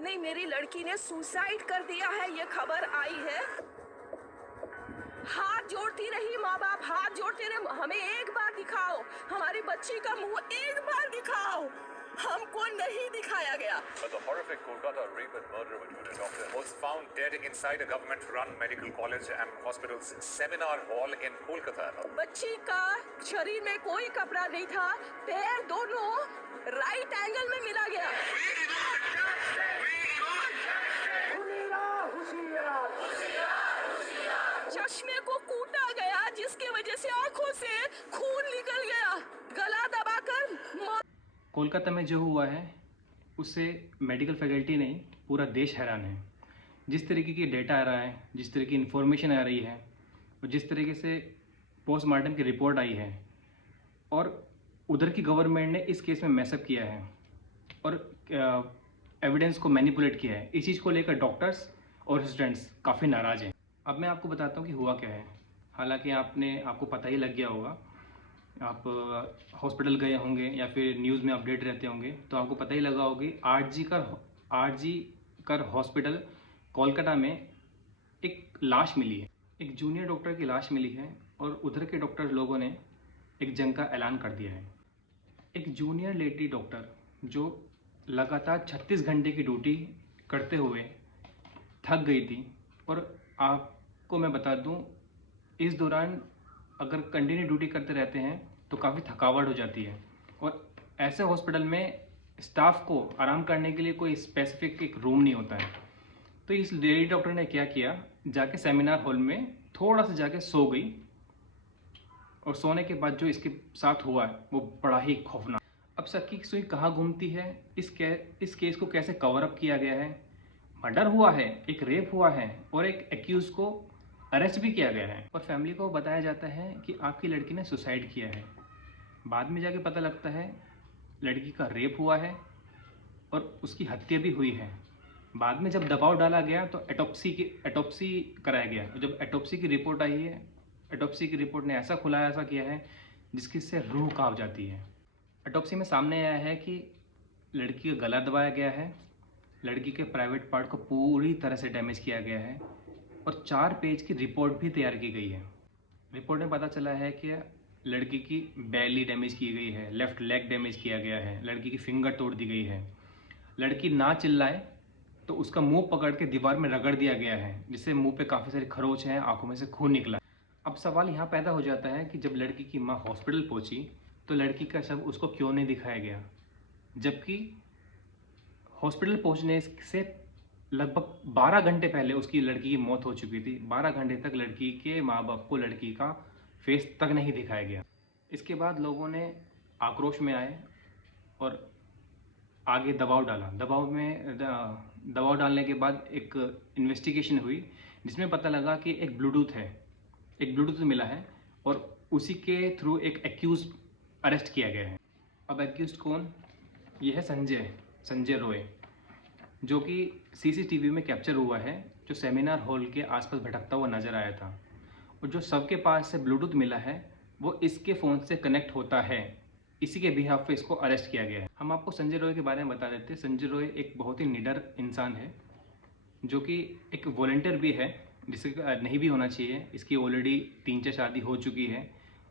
नहीं, मेरी लड़की ने सुसाइड कर दिया है, ये खबर आई है। हाथ जोड़ती रही माँ बाप, हाथ जोड़ते रहे, हमें एक बार दिखाओ, हमारी बच्ची का मुंह एक बार दिखाओ। हमको नहीं दिखाया गया। But the horrific Kolkata rape and murder of a junior doctor was found dead inside a government-run medical college and hospital's seminar hall in Kolkata. बच्ची का शरीर में कोई कपड़ा नहीं था, पैर दोनों राइट एंगल में मिला गया। चश्मे को कूटा गया, जिसकी वजह से आंखों से खून निकल गया, गला दबाकर। कोलकाता में जो हुआ है उससे मेडिकल फैकल्टी नहीं, पूरा देश हैरान है। जिस तरीके की डेटा आ रहा है, जिस तरह की इन्फॉर्मेशन आ रही है और जिस तरीके से पोस्टमार्टम की रिपोर्ट आई है, और उधर की गवर्नमेंट ने इस केस में मैसअप किया है और एविडेंस को मैनिपुलेट किया है, इस चीज़ को लेकर डॉक्टर्स और स्टूडेंट्स काफ़ी नाराज़ हैं। अब मैं आपको बताता हूँ कि हुआ क्या है। हालांकि आपको पता ही लग गया होगा, आप हॉस्पिटल गए होंगे या फिर न्यूज़ में अपडेट रहते होंगे, तो आपको पता ही लगा होगी आरजी कर हॉस्पिटल कोलकाता में एक लाश मिली है, एक जूनियर डॉक्टर की लाश मिली है और उधर के डॉक्टर लोगों ने एक जंग का ऐलान कर दिया है। एक जूनियर लेडी डॉक्टर जो लगातार 36 घंटे की ड्यूटी करते हुए थक गई थी, और आपको मैं बता दूं, इस दौरान अगर कंटिन्यू ड्यूटी करते रहते हैं तो काफ़ी थकावट हो जाती है, और ऐसे हॉस्पिटल में स्टाफ को आराम करने के लिए कोई स्पेसिफिक एक रूम नहीं होता है। तो इस लेडी डॉक्टर ने क्या किया, जाके सेमिनार हॉल में थोड़ा सा जाके सो गई, और सोने के बाद जो इसके साथ हुआ है वो बड़ा ही खौफनाक। अब शक की सुई कहाँ घूमती है, इस केस को कैसे कवर अप किया गया है। मर्डर हुआ है, एक रेप हुआ है और एक एक्यूज को अरेस्ट भी किया गया है, और फैमिली को बताया जाता है कि आपकी लड़की ने सुसाइड किया है। बाद में जाके पता लगता है लड़की का रेप हुआ है और उसकी हत्या भी हुई है। बाद में जब दबाव डाला गया तो एटॉप्सी कराया गया, और जब एटॉप्सी की रिपोर्ट आई है, एटॉप्सी की रिपोर्ट ने ऐसा खुलासा किया है जिसकी से रूह कांप जाती है। एटॉप्सी में सामने आया है कि लड़की का गला दबाया गया है, लड़की के प्राइवेट पार्ट को पूरी तरह से डैमेज किया गया है, और 4 पेज की रिपोर्ट भी तैयार की गई है। रिपोर्ट में पता चला है कि लड़की की बैली डैमेज की गई है, लेफ्ट लेग डैमेज किया गया है, लड़की की फिंगर तोड़ दी गई है, लड़की ना चिल्लाए तो उसका मुंह पकड़ के दीवार में रगड़ दिया गया है, जिससे मुंह पे काफ़ी सारे खरोच हैं, आंखों में से खून निकला। अब सवाल यहाँ पैदा हो जाता है कि जब लड़की की माँ हॉस्पिटल पहुँची तो लड़की का शव उसको क्यों नहीं दिखाया गया, जबकि हॉस्पिटल पहुँचने से लगभग 12 घंटे पहले उसकी लड़की की मौत हो चुकी थी। 12 घंटे तक लड़की के माँ बाप को लड़की का फेस तक नहीं दिखाया गया। इसके बाद लोगों ने आक्रोश में आए और आगे दबाव डाला। दबाव डालने के बाद एक इन्वेस्टिगेशन हुई, जिसमें पता लगा कि एक ब्लूटूथ मिला है, और उसी के थ्रू एक एक्यूज अरेस्ट किया गया है। अब एक्यूज कौन? ये है संजय रॉय, जो कि सीसीटीवी में कैप्चर हुआ है, जो सेमिनार हॉल के आसपास भटकता हुआ नजर आया था, और जो सबके पास से ब्लूटूथ मिला है वो इसके फ़ोन से कनेक्ट होता है। इसी के बिहाफ पे इसको अरेस्ट किया गया है। हम आपको संजय रॉय के बारे में बता देते हैं। संजय रॉय एक बहुत ही निडर इंसान है, जो कि एक वॉलंटियर भी है, जिसे नहीं भी होना चाहिए। इसकी ऑलरेडी 3-4 शादी हो चुकी है,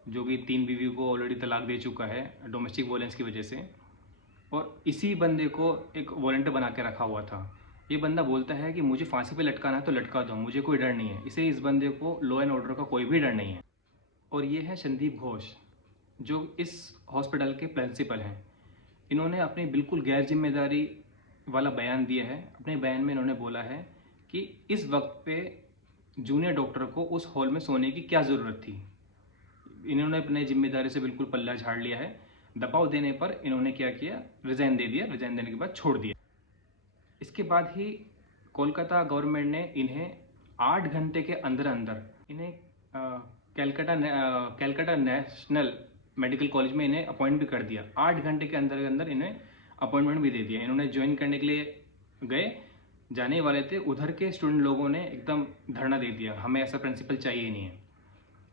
जो कि 3 बीवी को ऑलरेडी तलाक दे चुका है डोमेस्टिक वायलेंस की वजह से, और इसी बंदे को एक वॉलंटियर बना के रखा हुआ था। ये बंदा बोलता है कि मुझे फांसी पे लटकाना है तो लटका दो, मुझे कोई डर नहीं है। इसे इस बंदे को लॉ एंड ऑर्डर का कोई भी डर नहीं है। और ये है संदीप घोष, जो इस हॉस्पिटल के प्रिंसिपल हैं। इन्होंने अपनी बिल्कुल गैर जिम्मेदारी वाला बयान दिया है। अपने बयान में इन्होंने बोला है कि इस वक्त पे जूनियर डॉक्टर को उस हॉल में सोने की क्या ज़रूरत थी। इन्होंने अपने जिम्मेदारी से बिल्कुल पल्ला झाड़ लिया है। दबाव देने पर इन्होंने क्या किया, रिज़ाइन दे दिया। रिज़ाइन देने के बाद छोड़ दिया। इसके बाद ही कोलकाता गवर्नमेंट ने इन्हें 8 घंटे के अंदर इन्हें कैलकाटा नेशनल मेडिकल कॉलेज में इन्हें अपॉइंट भी कर दिया। 8 घंटे के अंदर इन्हें अपॉइंटमेंट भी दे दिया। इन्होंने ज्वाइन करने के लिए गए, जाने वाले थे, उधर के स्टूडेंट लोगों ने एकदम धरना दे दिया, हमें ऐसा प्रिंसिपल चाहिए ही नहीं है।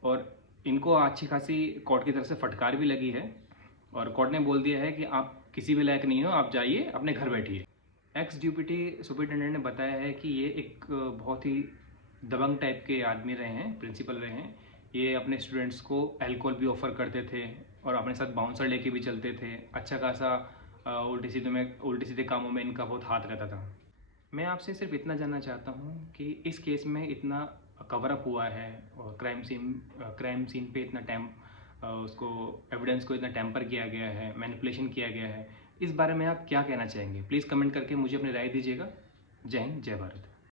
और इनको अच्छी खासी कोर्ट की तरफ से फटकार भी लगी है, और कोर्ट ने बोल दिया है कि आप किसी भी लायक नहीं हो, आप जाइए अपने घर बैठिए। एक्स डिप्टी सुपरिटेंडेंट ने बताया है कि ये एक बहुत ही दबंग टाइप के आदमी रहे हैं, प्रिंसिपल रहे हैं। ये अपने स्टूडेंट्स को अल्कोहल भी ऑफ़र करते थे और अपने साथ बाउंसर लेके भी चलते थे। अच्छा खासा उल्टे सीधे कामों में इनका बहुत हाथ रहता था। मैं आपसे सिर्फ इतना जानना चाहता हूँ कि इस केस में इतना कवर अप हुआ है और क्राइम सीन पे इतना उसको एविडेंस को इतना टैम्पर किया गया है, मैनिपुलेशन किया गया है, इस बारे में आप क्या कहना चाहेंगे? प्लीज़ कमेंट करके मुझे अपनी राय दीजिएगा। जय हिंद, जय भारत।